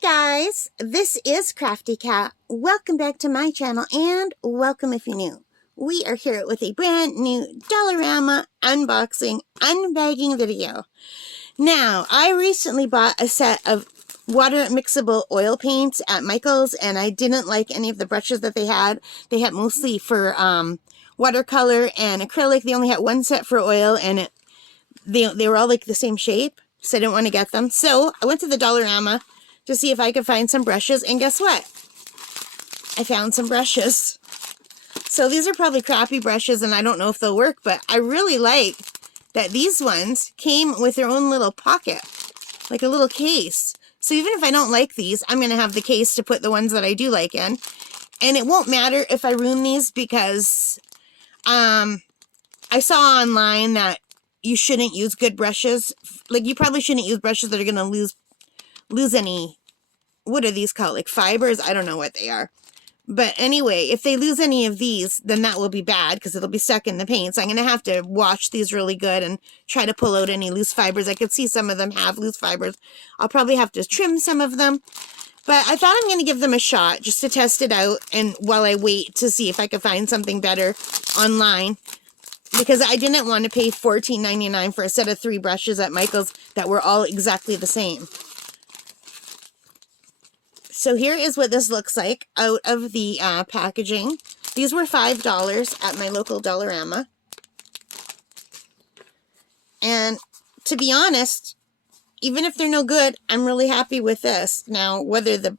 Guys, this is Crafty Cat. Welcome back to my channel and welcome if you're new. We are here with a brand new Dollarama unboxing, unbagging video. Now, I recently bought a set of water mixable oil paints at Michael's and I didn't like any of the brushes that they had. They had mostly for watercolor and acrylic. They only had one set for oil and they were all like the same shape, so I didn't want to get them. So I went to the Dollarama to see if I could find some brushes, and guess what? I found some brushes. So these are probably crappy brushes, and I don't know if they'll work, but I really like that these ones came with their own little pocket, like a little case. So even if I don't like these, I'm going to have the case to put the ones that I do like in. And it won't matter if I ruin these because I saw online that you shouldn't use good brushes. Like, you probably shouldn't use brushes that are going to lose any, what are these called, like fibers? I don't know what they are. But anyway, if they lose any of these, then that will be bad because it'll be stuck in the paint. So I'm going to have to wash these really good and try to pull out any loose fibers. I could see some of them have loose fibers. I'll probably have to trim some of them. But I thought I'm going to give them a shot just to test it out, and while I wait to see if I could find something better online. Because I didn't want to pay $14.99 for a set of 3 brushes at Michael's that were all exactly the same. So here is what this looks like out of the packaging. These were $5 at my local Dollarama. And to be honest, even if they're no good, I'm really happy with this. Now, whether the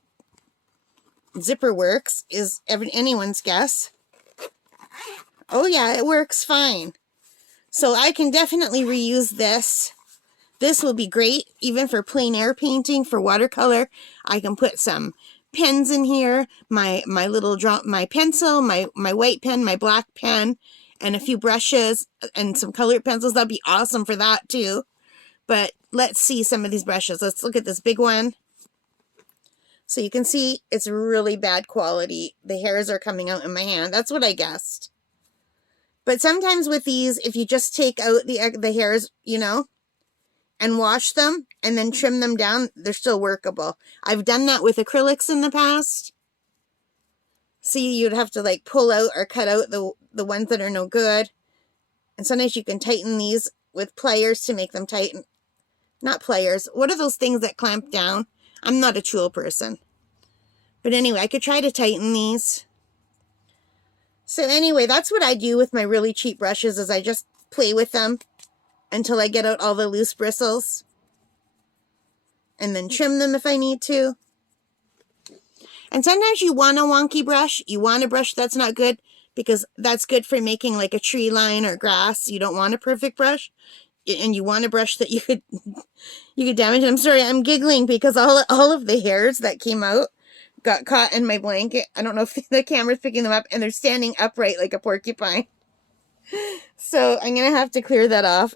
zipper works is anyone's guess. Oh yeah, it works fine. So I can definitely reuse this. This will be great even for plein air painting, for watercolor. I can put some pens in here, my pencil, my white pen, my black pen, and a few brushes and some colored pencils. That'll be awesome for that too. But let's see some of these brushes. Let's look at this big one. So you can see it's really bad quality. The hairs are coming out in my hand. That's what I guessed. But sometimes with these, if you just take out the hairs, you know, and wash them and then trim them down, they're still workable. I've done that with acrylics in the past. See, you'd have to like pull out or cut out the ones that are no good. And sometimes you can tighten these with pliers to make them tighten. Not pliers. What are those things that clamp down? I'm not a tool person. But anyway, I could try to tighten these. So anyway, that's what I do with my really cheap brushes, is I just play with them until I get out all the loose bristles. And then trim them if I need to. And sometimes you want a wonky brush. You want a brush that's not good, because that's good for making like a tree line or grass. You don't want a perfect brush. And you want a brush that you could damage. I'm sorry, I'm giggling because all of the hairs that came out got caught in my blanket. I don't know if the camera's picking them up, and they're standing upright like a porcupine. So I'm going to have to clear that off.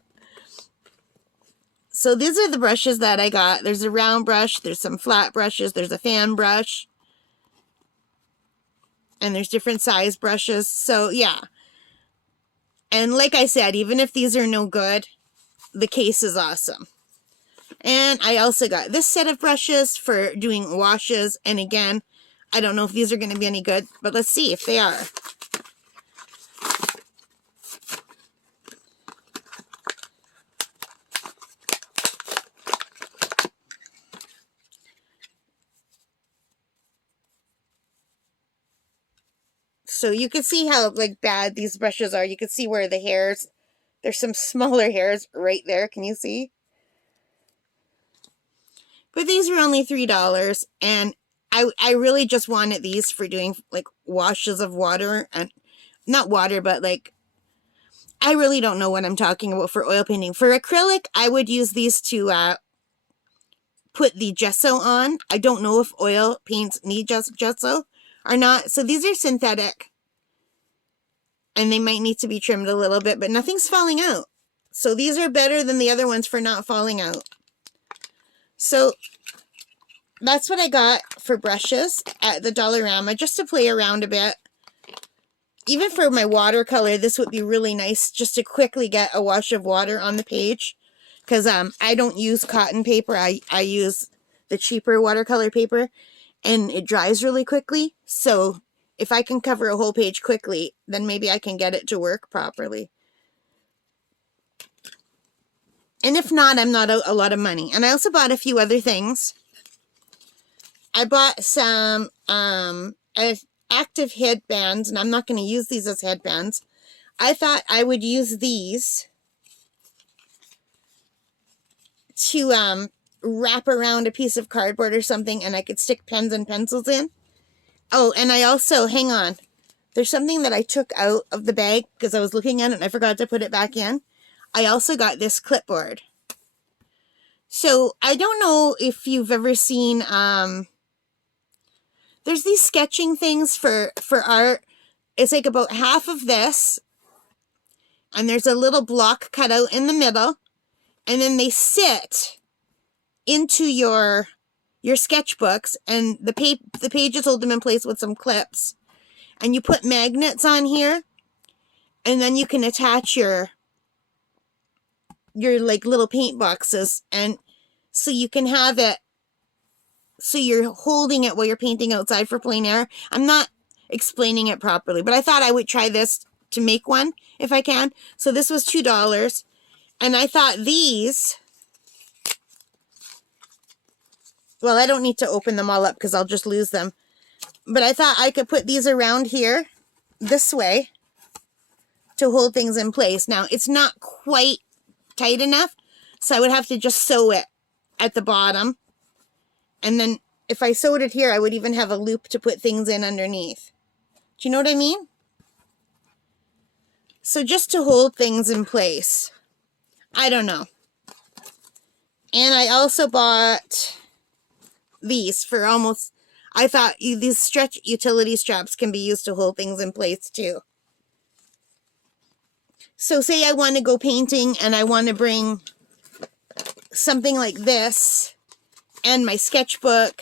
So these are the brushes that I got. There's a round brush, there's some flat brushes, there's a fan brush, and there's different size brushes. So yeah. And like I said, even if these are no good, the case is awesome. And I also got this set of brushes for doing washes. And again, I don't know if these are going to be any good, but let's see if they are. So you can see how like bad these brushes are. You can see where the hairs, there's some smaller hairs right there. Can you see? But these were only $3, and I really just wanted these for doing like washes of water, and not water, but like, I really don't know what I'm talking about for oil painting. For acrylic, I would use these to put the gesso on. I don't know if oil paints need gesso or not. So these are synthetic, and they might need to be trimmed a little bit, but nothing's falling out. So these are better than the other ones for not falling out. So that's what I got for brushes at the Dollarama, just to play around a bit. Even for my watercolor, this would be really nice just to quickly get a wash of water on the page. Because I don't use cotton paper. I use the cheaper watercolor paper, and it dries really quickly. So if I can cover a whole page quickly, then maybe I can get it to work properly. And if not, I'm not a lot of money. And I also bought a few other things. I bought some active headbands, and I'm not going to use these as headbands. I thought I would use these to wrap around a piece of cardboard or something, and I could stick pens and pencils in. Oh, and I also, hang on, there's something that I took out of the bag because I was looking at it and I forgot to put it back in. I also got this clipboard. So I don't know if you've ever seen, there's these sketching things for art. It's like about half of this, and there's a little block cut out in the middle, and then they sit into your sketchbooks, and the pages hold them in place with some clips, and you put magnets on here, and then you can attach your like little paint boxes, and so you can have it so you're holding it while you're painting outside for plein air. I'm not explaining it properly, but I thought I would try this to make one if I can. So this was $2, and I thought these, well, I don't need to open them all up because I'll just lose them, but I thought I could put these around here this way to hold things in place. Now, it's not quite tight enough, so I would have to just sew it at the bottom. And then if I sewed it here, I would even have a loop to put things in underneath. Do you know what I mean? So just to hold things in place. I don't know. And I also bought these for almost, I thought these stretch utility straps can be used to hold things in place too. So say I want to go painting and I want to bring something like this and my sketchbook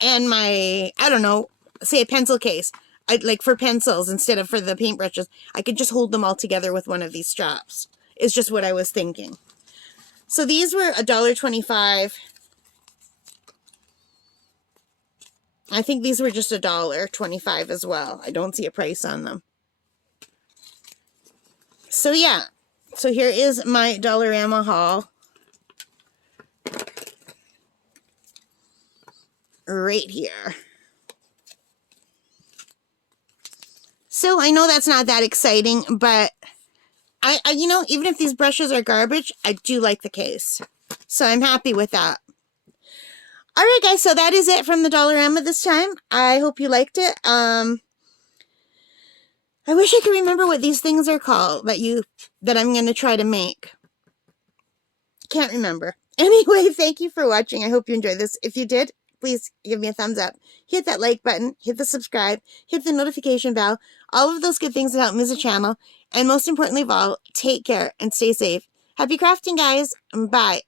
and my, I don't know, say a pencil case. I'd like for pencils instead of for the paintbrushes. I could just hold them all together with one of these straps. It's just what I was thinking. So these were $1.25. I think these were just $1.25 as well. I don't see a price on them. So yeah, so here is my Dollarama haul. Right here. So I know that's not that exciting, but I you know, even if these brushes are garbage, I do like the case. So I'm happy with that. Alright guys, so that is it from the Dollarama this time. I hope you liked it. I wish I could remember what these things are called that I'm going to try to make. Can't remember. Anyway, thank you for watching. I hope you enjoyed this. If you did, please give me a thumbs up. Hit that like button. Hit the subscribe. Hit the notification bell. All of those good things that help me as a channel. And most importantly of all, take care and stay safe. Happy crafting, guys. Bye.